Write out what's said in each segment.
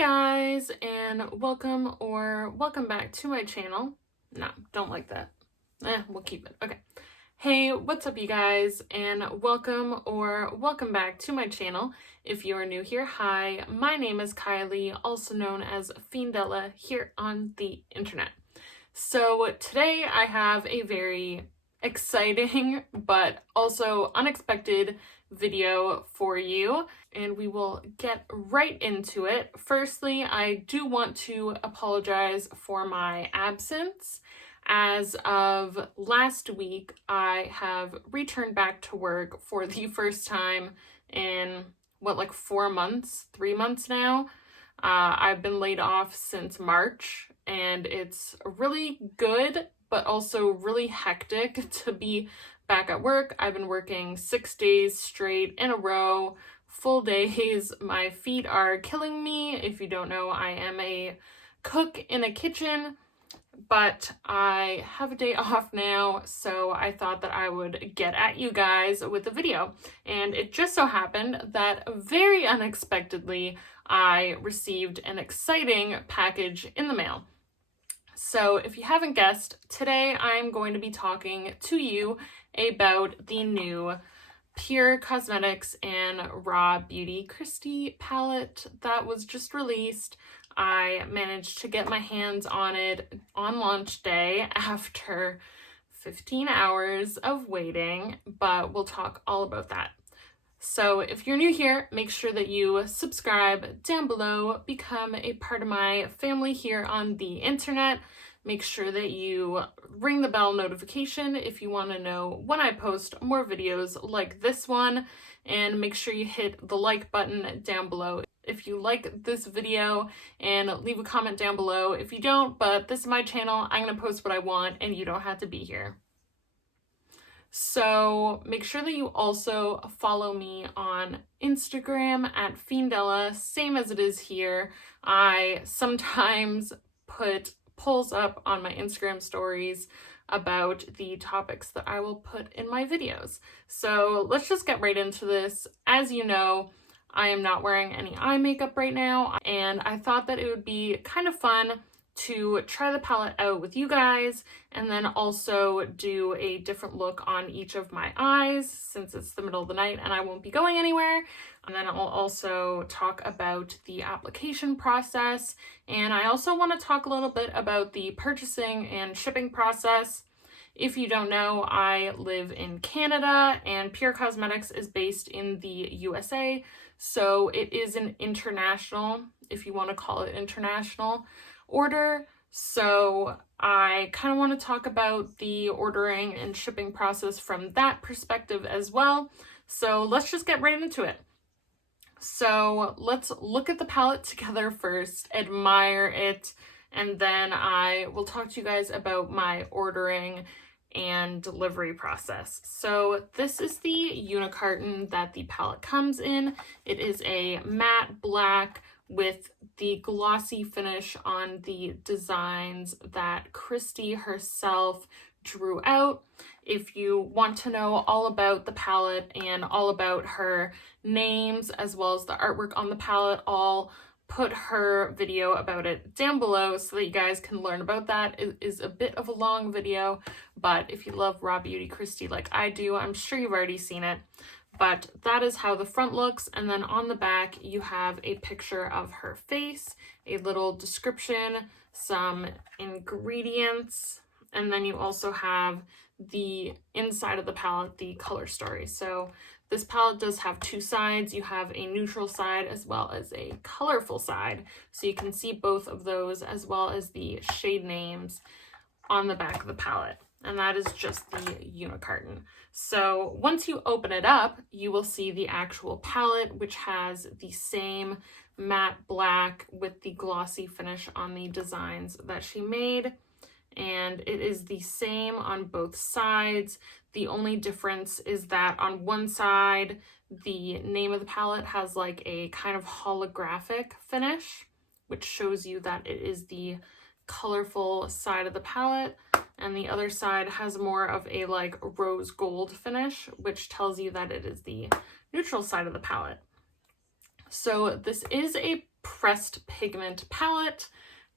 guys, and welcome back to my channel. No, don't like that. We'll keep it. Okay. Hey, what's up you guys, and welcome back to my channel. If you are new here, hi, my name is Kylie, also known as Fiendella here on the internet. So today I have a very exciting but also unexpected video for you, and we will get right into it. Firstly, I do want to apologize for my absence. As of last week, I have returned back to work for the first time in, 4 months? 3 months now? I've been laid off since March, and it's really good, but also really hectic to be back at work. I've been working 6 days straight in a row, full days. My feet are killing me. If you don't know, I am a cook in a kitchen, but I have a day off now, so I thought that I would get at you guys with a video. And it just so happened that very unexpectedly, I received an exciting package in the mail. So if you haven't guessed, today I'm going to be talking to you about the new Pure Cosmetics and RawBeautyKristi palette that was just released. I managed to get my hands on it on launch day after 15 hours of waiting, but we'll talk all about that. So if you're new here, make sure that you subscribe down below, become a part of my family here on the internet. Make sure that you ring the bell notification if you want to know when I post more videos like this one, and make sure you hit the like button down below if you like this video, and leave a comment down below if you don't, but this is my channel. I'm going to post what I want and you don't have to be here. So make sure that you also follow me on Instagram at Fiendella, same as it is here. I sometimes put polls up on my Instagram stories about the topics that I will put in my videos. So let's just get right into this. As you know, I am not wearing any eye makeup right now, and I thought that it would be kind of fun to try the palette out with you guys, and then also do a different look on each of my eyes since it's the middle of the night and I won't be going anywhere. And then I'll also talk about the application process, and I also want to talk a little bit about the purchasing and shipping process. If you don't know, I live in Canada and Pure Cosmetics is based in the USA, so it is an international, if you want to call it international, order. So I kind of want to talk about the ordering and shipping process from that perspective as well. So let's just get right into it. So let's look at the palette together first, admire it, and then I will talk to you guys about my ordering and delivery process. So this is the unicarton that the palette comes in. It is a matte black with the glossy finish on the designs that Kristi herself drew out. If you want to know all about the palette and all about her names as well as the artwork on the palette, I'll put her video about it down below so that you guys can learn about that. It is a bit of a long video, but if you love RawBeautyKristi like I do, I'm sure you've already seen it. But that is how the front looks, and then on the back you have a picture of her face, a little description, some ingredients, and then you also have the inside of the palette, the color story. So this palette does have two sides. You have a neutral side as well as a colorful side, so you can see both of those as well as the shade names on the back of the palette. And that is just the unicarton. So once you open it up, you will see the actual palette, which has the same matte black with the glossy finish on the designs that she made. And it is the same on both sides. The only difference is that on one side, the name of the palette has like a kind of holographic finish, which shows you that it is the colorful side of the palette, and the other side has more of a like rose gold finish, which tells you that it is the neutral side of the palette. So this is a pressed pigment palette.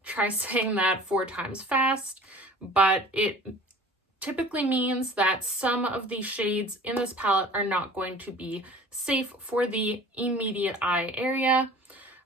Try saying that 4 times fast, but it typically means that some of the shades in this palette are not going to be safe for the immediate eye area.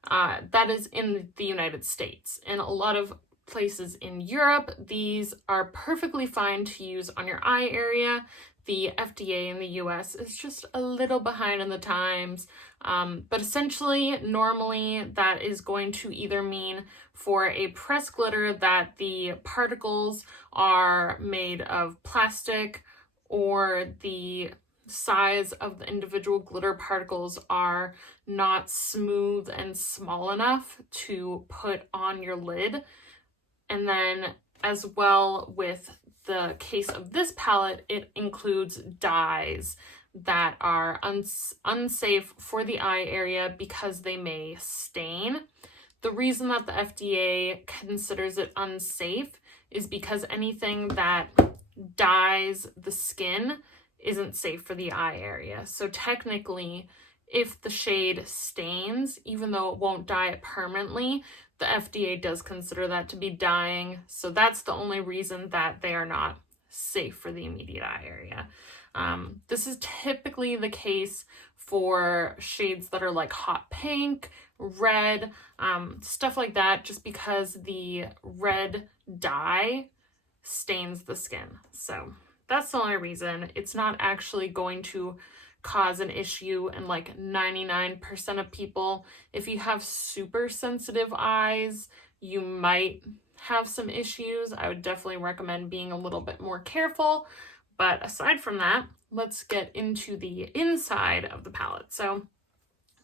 That is in the United States. In a lot of places in Europe, these are perfectly fine to use on your eye area. The FDA in the US is just a little behind in the times, but essentially, normally that is going to either mean for a pressed glitter that the particles are made of plastic, or the size of the individual glitter particles are not smooth and small enough to put on your lid. And then as well with the case of this palette, it includes dyes that are unsafe for the eye area because they may stain. The reason that the FDA considers it unsafe is because anything that dyes the skin isn't safe for the eye area. So technically, if the shade stains, even though it won't dye it permanently, the FDA does consider that to be dyeing. So that's the only reason that they are not safe for the immediate eye area. This is typically the case for shades that are like hot pink, red, stuff like that, just because the red dye stains the skin. So that's the only reason. It's not actually going to cause an issue in like 99% of people. If you have super sensitive eyes, you might have some issues. I would definitely recommend being a little bit more careful. But aside from that, let's get into the inside of the palette. So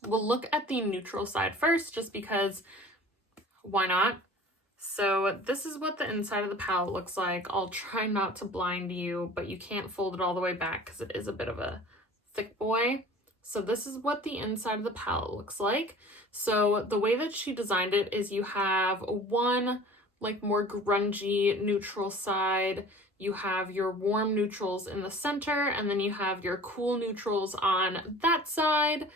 we'll look at the neutral side first, just because why not? So this is what the inside of the palette looks like. I'll try not to blind you, but you can't fold it all the way back because it is a bit of a thick boy. So this is what the inside of the palette looks like. So the way that she designed it is you have one like more grungy neutral side, you have your warm neutrals in the center, and then you have your cool neutrals on that side,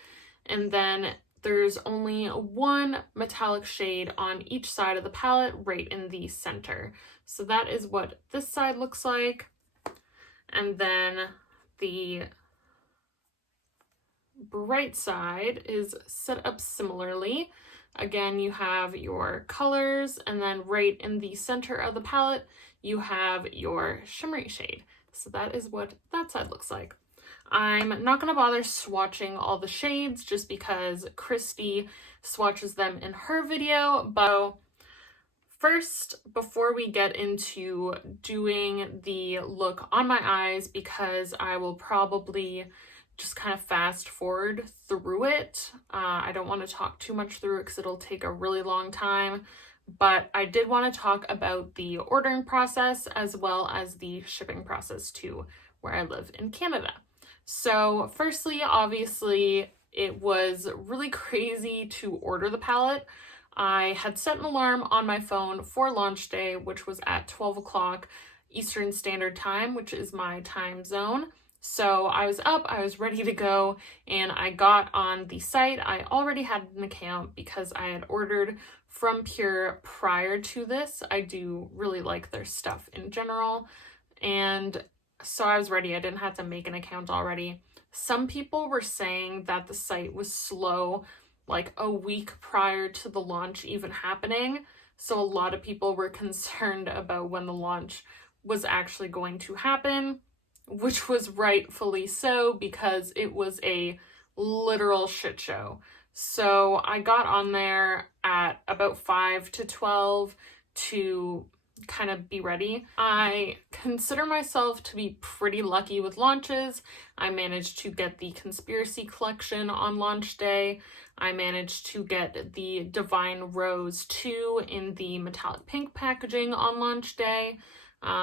and then there's only one metallic shade on each side of the palette right in the center. So that is what this side looks like. And then the bright side is set up similarly. Again, you have your colors, and then right in the center of the palette, you have your shimmery shade. So that is what that side looks like. I'm not going to bother swatching all the shades just because Kristi swatches them in her video, but first, before we get into doing the look on my eyes, because I will probably just kind of fast forward through it. I don't want to talk too much through it because it'll take a really long time, but I did want to talk about the ordering process as well as the shipping process to where I live in Canada. So firstly, obviously, it was really crazy to order the palette. I had set an alarm on my phone for launch day, which was at 12 o'clock Eastern Standard Time, which is my time zone. So I was up, I was ready to go, and I got on the site. I already had an account because I had ordered from Pure prior to this. I do really like their stuff in general, and so I was ready. I didn't have to make an account already. Some people were saying that the site was slow like a week prior to the launch even happening. So a lot of people were concerned about when the launch was actually going to happen, which was rightfully so because it was a literal shit show. So I got on there at about 5 to 12 to kind of be ready. I consider myself to be pretty lucky with launches. I managed to get the Conspiracy collection on launch day. I managed to get the Divine Rose 2 in the metallic pink packaging on launch day.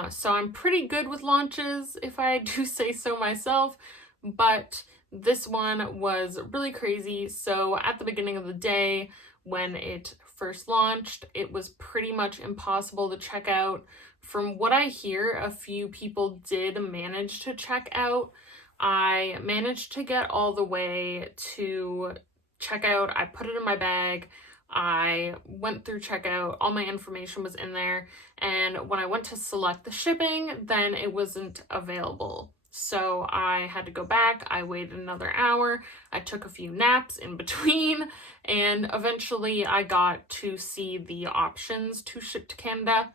So I'm pretty good with launches, if I do say so myself, but this one was really crazy. So at the beginning of the day, when it first launched, it was pretty much impossible to check out. From what I hear, a few people did manage to check out. I managed to get all the way to check out. I put it in my bag. I went through checkout, all my information was in there, and when I went to select the shipping, then it wasn't available. So I had to go back, I waited another hour, I took a few naps in between, and eventually I got to see the options to ship to Canada.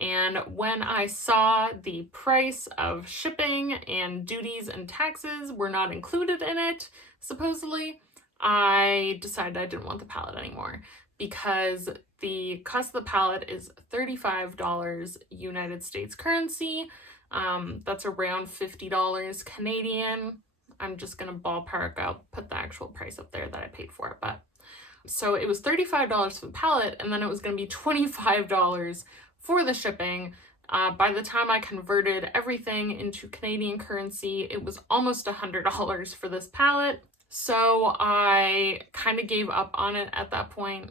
And when I saw the price of shipping and duties and taxes were not included in it, supposedly, I decided I didn't want the palette anymore, because the cost of the palette is $35 United States currency. That's around $50 Canadian. I'm just gonna ballpark, I'll put the actual price up there that I paid for it, but so it was $35 for the palette, and then it was gonna be $25 for the shipping. By the time I converted everything into Canadian currency, it was almost $100 for this palette. So I kind of gave up on it at that point.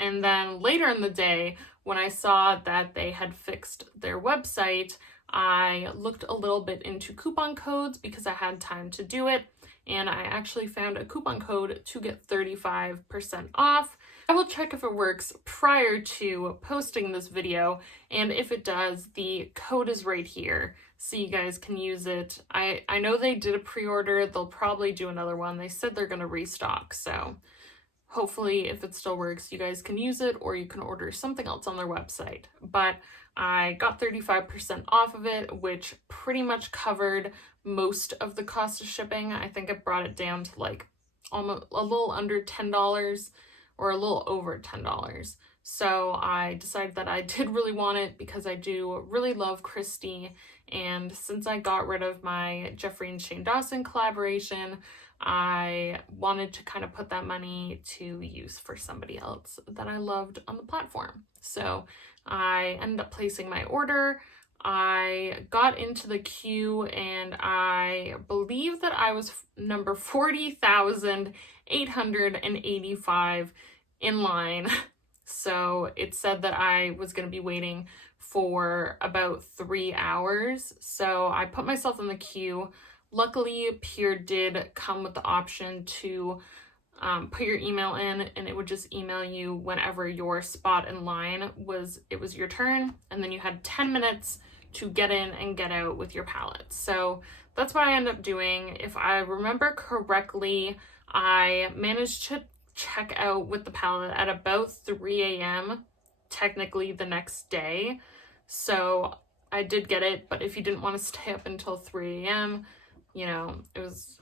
And then later in the day, when I saw that they had fixed their website, I looked a little bit into coupon codes because I had time to do it. And I actually found a coupon code to get 35% off. I will check if it works prior to posting this video, and if it does, the code is right here, so you guys can use it. I know they did a pre-order, they'll probably do another one. They said they're gonna restock, so hopefully if it still works, you guys can use it, or you can order something else on their website. But I got 35% off of it, which pretty much covered most of the cost of shipping. I think it brought it down to like almost a little under $10 or a little over $10. So I decided that I did really want it because I do really love Kristi. And since I got rid of my Jeffree and Shane Dawson collaboration, I wanted to kind of put that money to use for somebody else that I loved on the platform. So I ended up placing my order. I got into the queue, and I believe that I was number 40,885 in line. So it said that I was going to be waiting for about 3 hours. So I put myself in the queue. Luckily, Pure did come with the option to put your email in, and it would just email you whenever your spot in line was your turn, and then you had 10 minutes to get in and get out with your palette. So that's what I ended up doing. If I remember correctly, I managed to check out with the palette at about 3 a.m. technically the next day. So I did get it, but if you didn't want to stay up until 3 a.m., you know, it was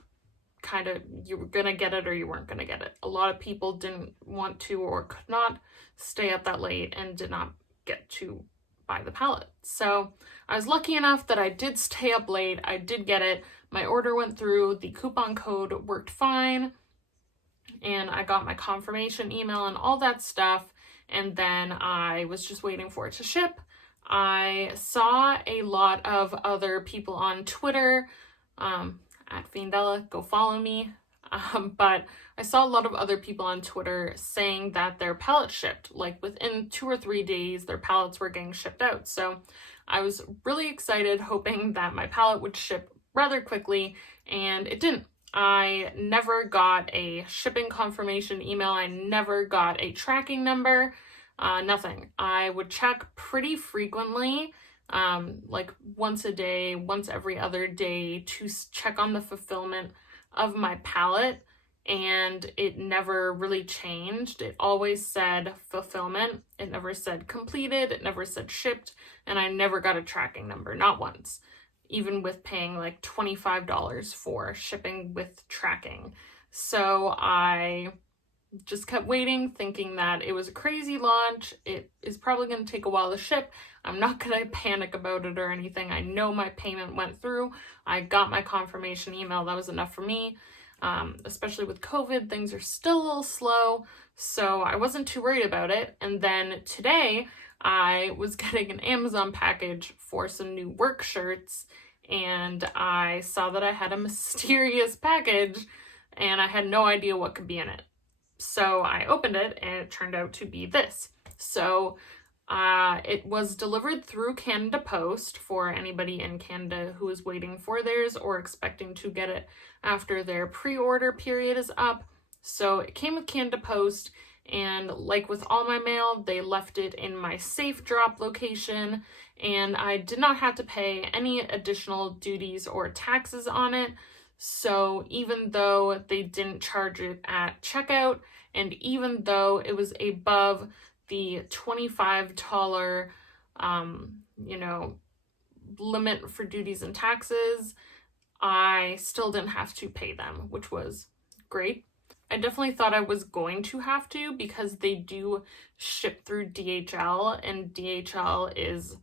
kind of, you were gonna get it or you weren't gonna get it. A lot of people didn't want to or could not stay up that late and did not get to buy the palette. So I was lucky enough that I did stay up late. I did get it. My order went through. The coupon code worked fine. And I got my confirmation email and all that stuff. And then I was just waiting for it to ship. I saw a lot of other people on Twitter, at fiendella, go follow me. But I saw a lot of other people on Twitter saying that their palette shipped, like within 2 or 3 days, their palettes were getting shipped out. So I was really excited, hoping that my palette would ship rather quickly, and it didn't. I never got a shipping confirmation email. I never got a tracking number, nothing. I would check pretty frequently, like once a day, once every other day, to check on the fulfillment of my palette, and it never really changed. It always said fulfillment. It never said completed. It never said shipped, and I never got a tracking number, not once, even with paying like $25 for shipping with tracking. So I just kept waiting, thinking that it was a crazy launch. It is probably going to take a while to ship. I'm not going to panic about it or anything. I know my payment went through. I got my confirmation email. That was enough for me. Especially with COVID, things are still a little slow, so I wasn't too worried about it. And then today, I was getting an Amazon package for some new work shirts, and I saw that I had a mysterious package, and I had no idea what could be in it. So I opened it, and it turned out to be this. So it was delivered through Canada Post for anybody in Canada who is waiting for theirs or expecting to get it after their pre-order period is up. So it came with Canada Post, and like with all my mail, they left it in my safe drop location, and I did not have to pay any additional duties or taxes on it. So even though they didn't charge it at checkout, and even though it was above the $25, limit for duties and taxes, I still didn't have to pay them, which was great. I definitely thought I was going to have to because they do ship through DHL, and DHL is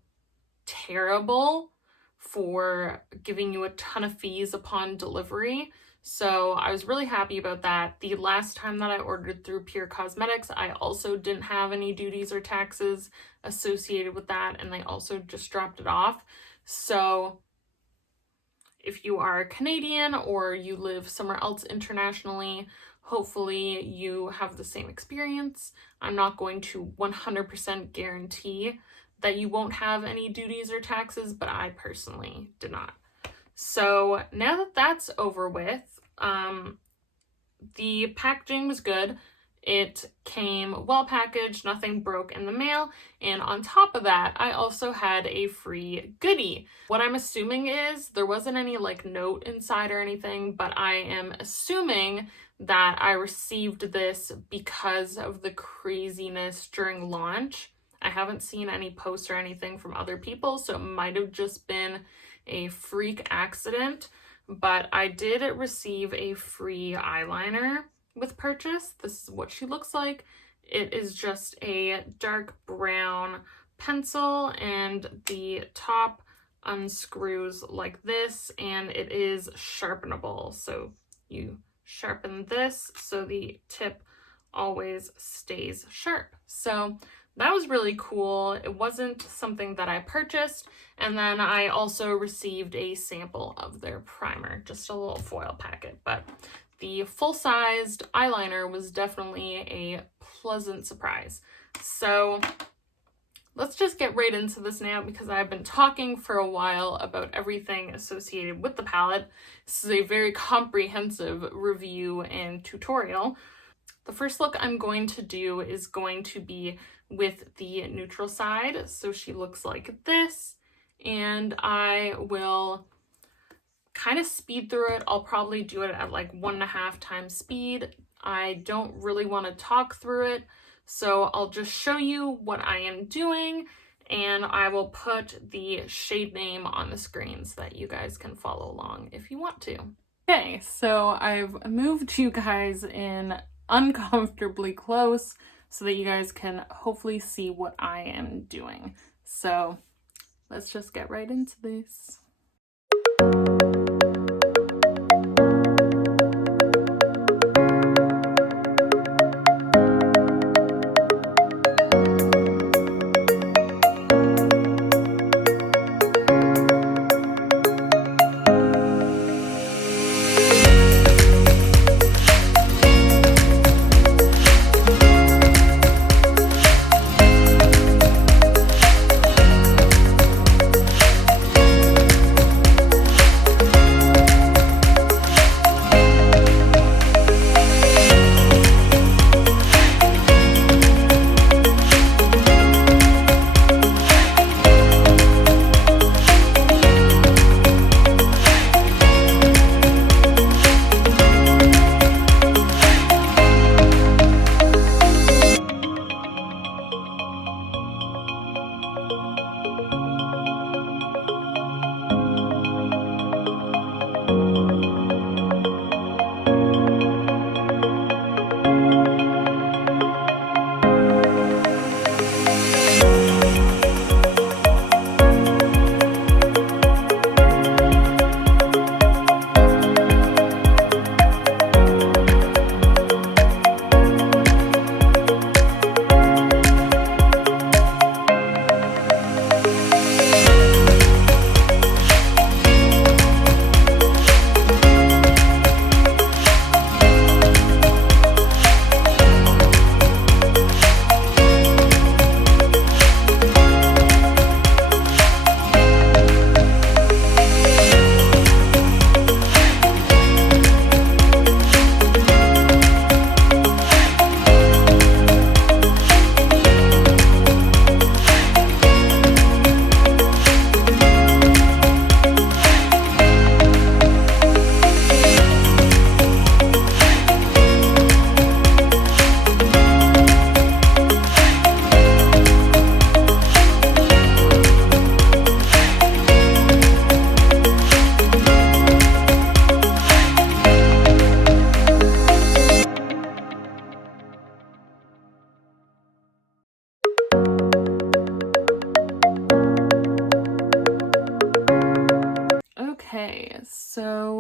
terrible for giving you a ton of fees upon delivery. So I was really happy about that. The last time that I ordered through Pure Cosmetics, I also didn't have any duties or taxes associated with that, and they also just dropped it off. So if you are Canadian or you live somewhere else internationally, hopefully you have the same experience. I'm not going to 100% guarantee that you won't have any duties or taxes, but I personally did not. So now that that's over with, the packaging was good. It came well packaged, nothing broke in the mail, and on top of that, I also had a free goodie. What I'm assuming is there wasn't any like note inside or anything, but I am assuming that I received this because of the craziness during launch. I haven't seen any posts or anything from other people, so it might have just been a freak accident, but I did receive a free eyeliner with purchase. This is what she looks like. It is just a dark brown pencil, and the top unscrews like this, and it is sharpenable. So you sharpen this so the tip always stays sharp. So that was really cool. It wasn't something that I purchased. And then I also received a sample of their primer, just a little foil packet. But the full-sized eyeliner was definitely a pleasant surprise. So let's just get right into this now, because I've been talking for a while about everything associated with the palette. This is a very comprehensive review and tutorial. The first look I'm going to do is going to be with the neutral side. So she looks like this, and I will kind of speed through it. I'll probably do it at like 1.5 times speed. I don't really want to talk through it, so I'll just show you what I am doing, and I will put the shade name on the screen so that you guys can follow along if you want to. Okay, so I've moved you guys in uncomfortably close so that you guys can hopefully see what I am doing. So let's just get right into this.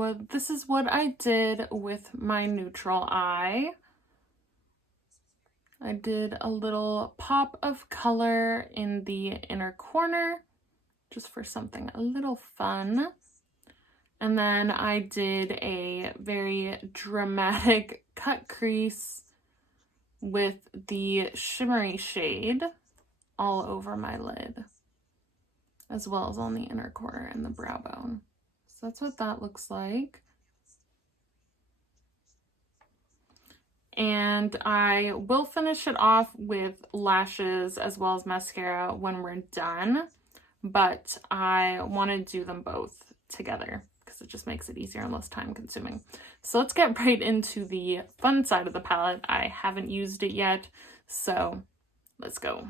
So this is what I did with my neutral eye. I did a little pop of color in the inner corner, just for something a little fun. And then I did a very dramatic cut crease with the shimmery shade all over my lid, as well as on the inner corner and the brow bone. So that's what that looks like. And I will finish it off with lashes as well as mascara when we're done, but I want to do them both together because it just makes it easier and less time consuming. So let's get right into the fun side of the palette. I haven't used it yet, so let's go.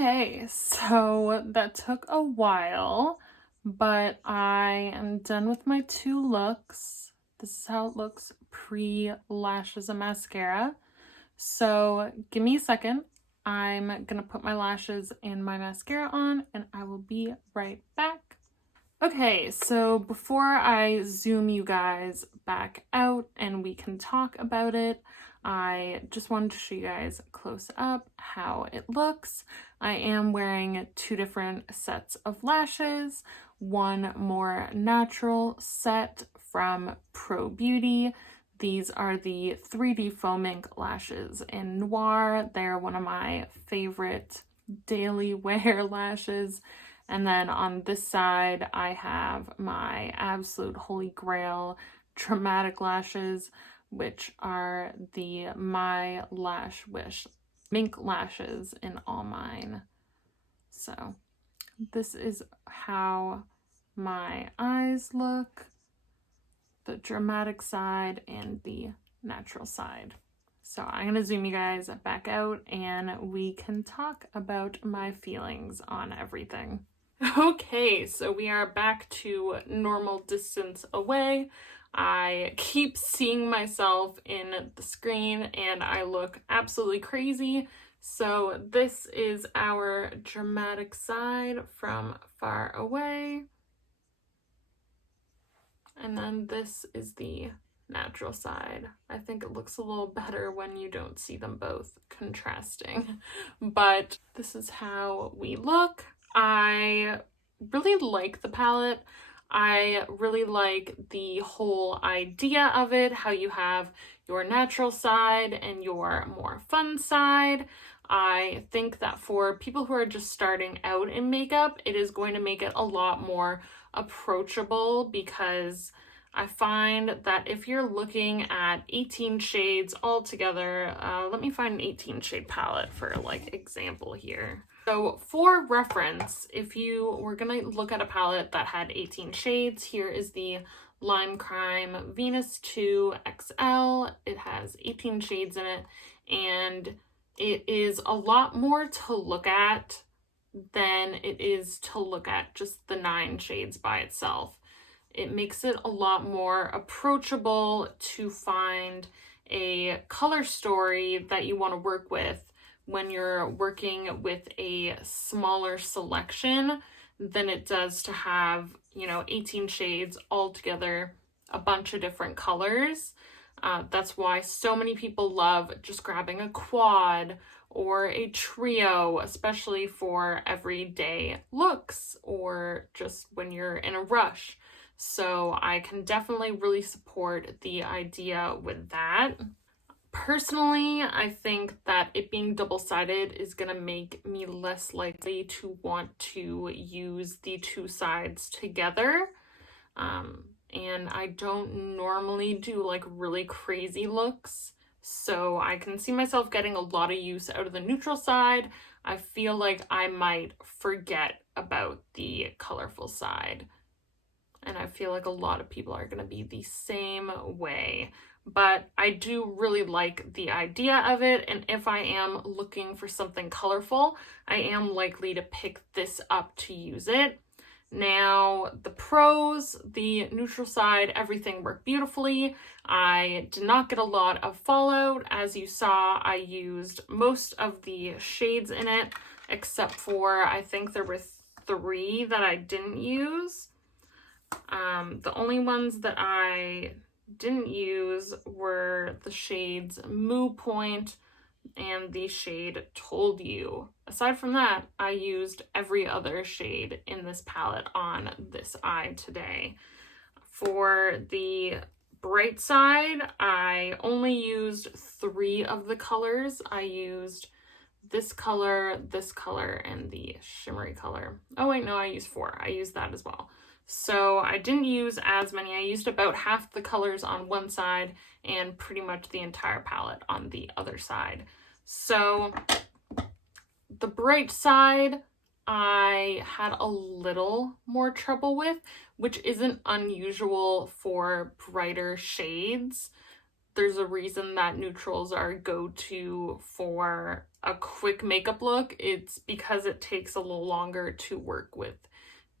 Okay, so that took a while, but I am done with my two looks. This is how it looks pre-lashes and mascara. So give me a second. I'm gonna put my lashes and my mascara on and I will be right back. Okay, so before I zoom you guys back out and we can talk about it, I just wanted to show you guys close up how it looks. I am wearing two different sets of lashes, one more natural set from Pro Beauty. These are the 3D Foam Ink lashes in Noir. They're one of my favorite daily wear lashes. And then on this side, I have my absolute holy grail dramatic lashes, which are the My Lash Wish mink lashes in All Mine. So this is how my eyes look, the dramatic side and the natural side. So I'm gonna zoom you guys back out and we can talk about my feelings on everything. Okay, so we are back to normal distance away. I keep seeing myself in the screen and I look absolutely crazy. So this is our dramatic side from far away. And then this is the natural side. I think it looks a little better when you don't see them both contrasting. But this is how we look. I really like the palette. I really like the whole idea of it, how you have your natural side and your more fun side. I think that for people who are just starting out in makeup, it is going to make it a lot more approachable, because I find that if you're looking at 18 shades all together, let me find an 18 shade palette for like example here. So for reference, if you were gonna look at a palette that had 18 shades, here is the Lime Crime Venus 2 XL. It has 18 shades in it, and it is a lot more to look at than it is to look at just the 9 shades by itself. It makes it a lot more approachable to find a color story that you want to work with when you're working with a smaller selection than it does to have, you know, 18 shades all together, a bunch of different colors. That's why so many people love just grabbing a quad or a trio, especially for everyday looks or just when you're in a rush. So I can definitely really support the idea with that. Personally, I think that it being double-sided is going to make me less likely to want to use the two sides together. And I don't normally do like really crazy looks, so I can see myself getting a lot of use out of the neutral side. I feel like I might forget about the colorful side, and I feel like a lot of people are going to be the same way. But I do really like the idea of it, and if I am looking for something colorful, I am likely to pick this up to use it. Now, the pros, the neutral side, everything worked beautifully. I did not get a lot of fallout. As you saw, I used most of the shades in it, except for, I think there were 3 that I didn't use. The only ones that I didn't use were the shades Moo Point and the shade Told You. Aside from that, I used every other shade in this palette on this eye today. For the bright side, I only used 3 of the colors. I used this color, and the shimmery color. Oh wait, no, I used 4. I used that as well. So I didn't use as many. I used about half the colors on one side and pretty much the entire palette on the other side. So the bright side, I had a little more trouble with, which isn't unusual for brighter shades. There's a reason that neutrals are go-to for a quick makeup look. It's because it takes a little longer to work with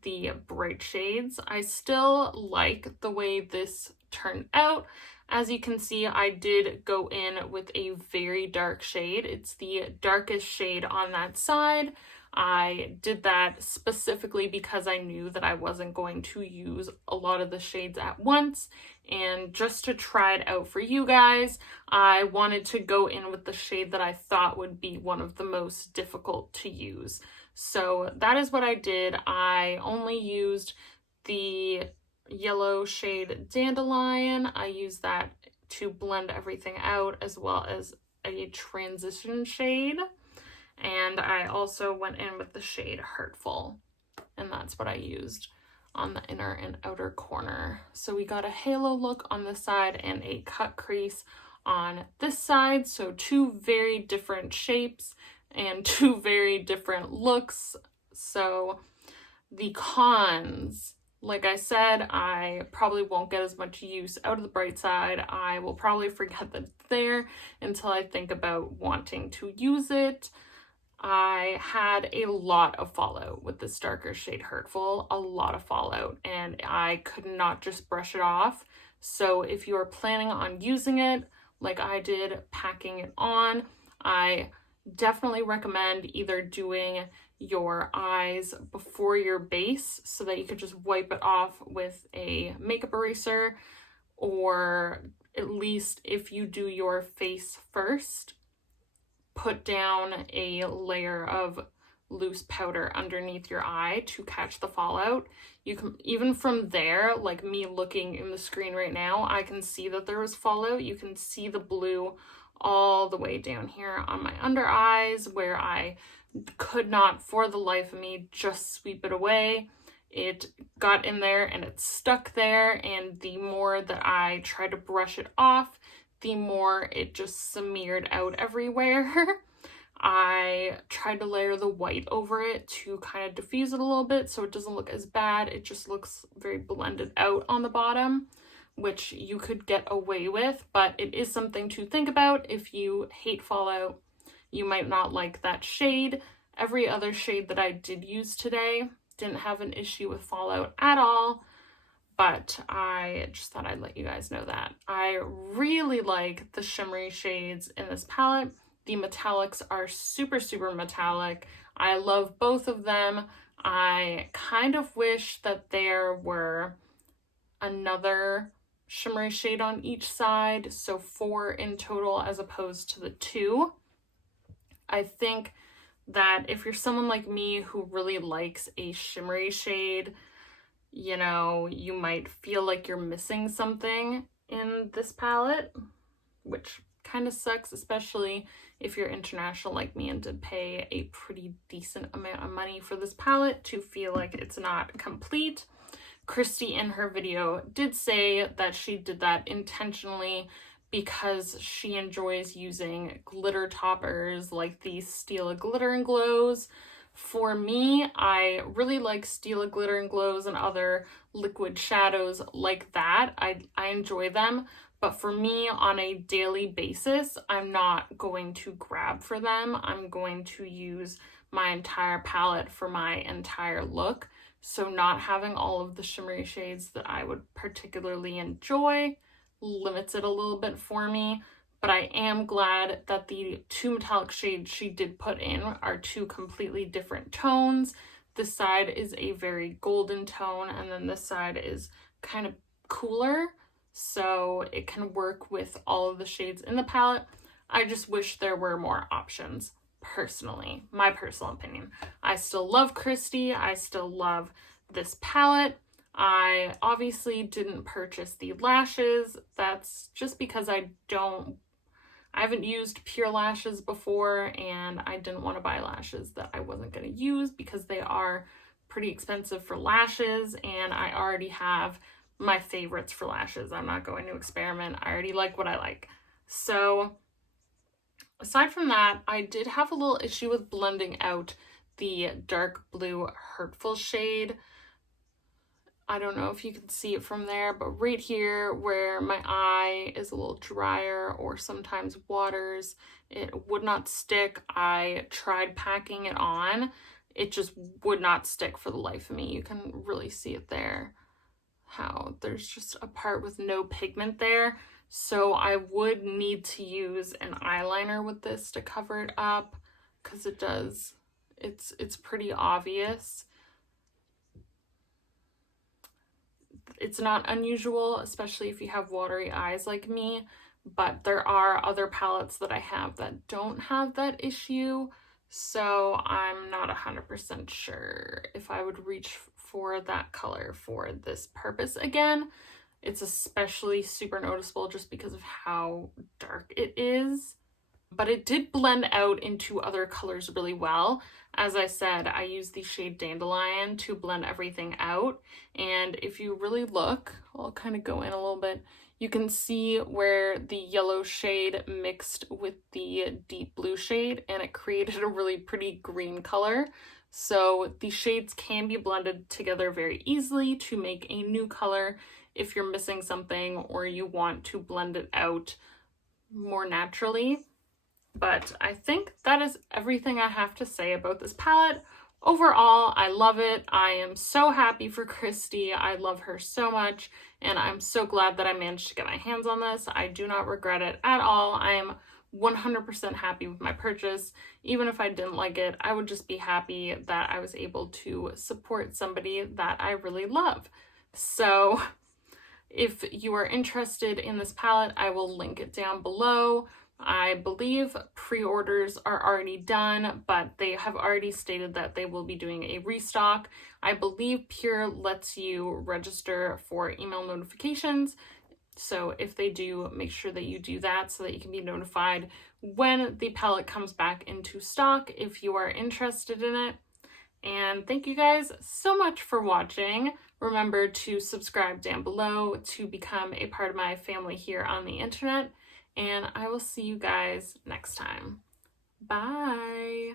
the bright shades. I still like the way this turned out. As you can see, I did go in with a very dark shade. It's the darkest shade on that side. I did that specifically because I knew that I wasn't going to use a lot of the shades at once, and just to try it out for you guys, I wanted to go in with the shade that I thought would be one of the most difficult to use. So that is what I did. I only used the yellow shade Dandelion. I used that to blend everything out, as well as a transition shade. And I also went in with the shade Hurtful, and that's what I used on the inner and outer corner. So we got a halo look on this side and a cut crease on this side. So 2 very different shapes and 2 very different looks. So the cons, like I said, I probably won't get as much use out of the bright side. I will probably forget that it's there until I think about wanting to use it. I had a lot of fallout with this darker shade Hurtful, a lot of fallout, and I could not just brush it off. So if you are planning on using it, like I did, packing it on, I definitely recommend either doing your eyes before your base so that you could just wipe it off with a makeup eraser, or at least if you do your face first, put down a layer of loose powder underneath your eye to catch the fallout. You can, even from there, like me looking in the screen right now, I can see that there was fallout. You can see the blue all the way down here on my under eyes, where I could not for the life of me just sweep it away. It got in there and it stuck there, and the more that I tried to brush it off, the more it just smeared out everywhere. I tried to layer the white over it to kind of diffuse it a little bit so it doesn't look as bad. It just looks very blended out on the bottom, which you could get away with, but it is something to think about. If you hate fallout, you might not like that shade. Every other shade that I did use today didn't have an issue with fallout at all, but I just thought I'd let you guys know that. I really like the shimmery shades in this palette. The metallics are super, super metallic. I love both of them. I kind of wish that there were another shimmery shade on each side, so 4 in total as opposed to the 2. I think that if you're someone like me who really likes a shimmery shade, you know, you might feel like you're missing something in this palette, which kind of sucks, especially if you're international like me and did pay a pretty decent amount of money for this palette to feel like it's not complete. Kristi in her video did say that she did that intentionally because she enjoys using glitter toppers like these Stila Glitter and Glows. For me, I really like Stila Glitter and Glows and other liquid shadows like that. I enjoy them, but for me on a daily basis, I'm not going to grab for them. I'm going to use my entire palette for my entire look. So not having all of the shimmery shades that I would particularly enjoy limits it a little bit for me, but I am glad that the 2 metallic shades she did put in are 2 completely different tones. This side is a very golden tone, and then this side is kind of cooler, so it can work with all of the shades in the palette. I just wish there were more options, personally, my personal opinion. I still love Kristi, I still love this palette. I obviously didn't purchase the lashes. That's just because I haven't used pure lashes before, and I didn't want to buy lashes that I wasn't going to use because they are pretty expensive for lashes, and I already have my favorites for lashes. I'm not going to experiment. I already like what I like. So aside from that, I did have a little issue with blending out the dark blue Hurtful shade. I don't know if you can see it from there, but right here where my eye is a little drier or sometimes waters, it would not stick. I tried packing it on. It just would not stick for the life of me. You can really see it there, how there's just a part with no pigment there. So I would need to use an eyeliner with this to cover it up because it does, it's pretty obvious. It's not unusual, especially if you have watery eyes like me, but there are other palettes that I have that don't have that issue, so I'm not 100% sure if I would reach for that color for this purpose again. It's especially super noticeable just because of how dark it is, but it did blend out into other colors really well. As I said, I used the shade Dandelion to blend everything out, and if you really look, I'll kind of go in a little bit, you can see where the yellow shade mixed with the deep blue shade, and it created a really pretty green color. So the shades can be blended together very easily to make a new color if you're missing something or you want to blend it out more naturally. But I think that is everything I have to say about this palette. Overall, I love it. I am so happy for Kristi. I love her so much, and I'm so glad that I managed to get my hands on this. I do not regret it at all. I am 100% happy with my purchase. Even if I didn't like it, I would just be happy that I was able to support somebody that I really love. So if you are interested in this palette, I will link it down below. I believe pre-orders are already done, but they have already stated that they will be doing a restock. I believe Pure lets you register for email notifications. So if they do, make sure that you do that so that you can be notified when the palette comes back into stock if you are interested in it. And thank you guys so much for watching. Remember to subscribe down below to become a part of my family here on the internet. And I will see you guys next time. Bye!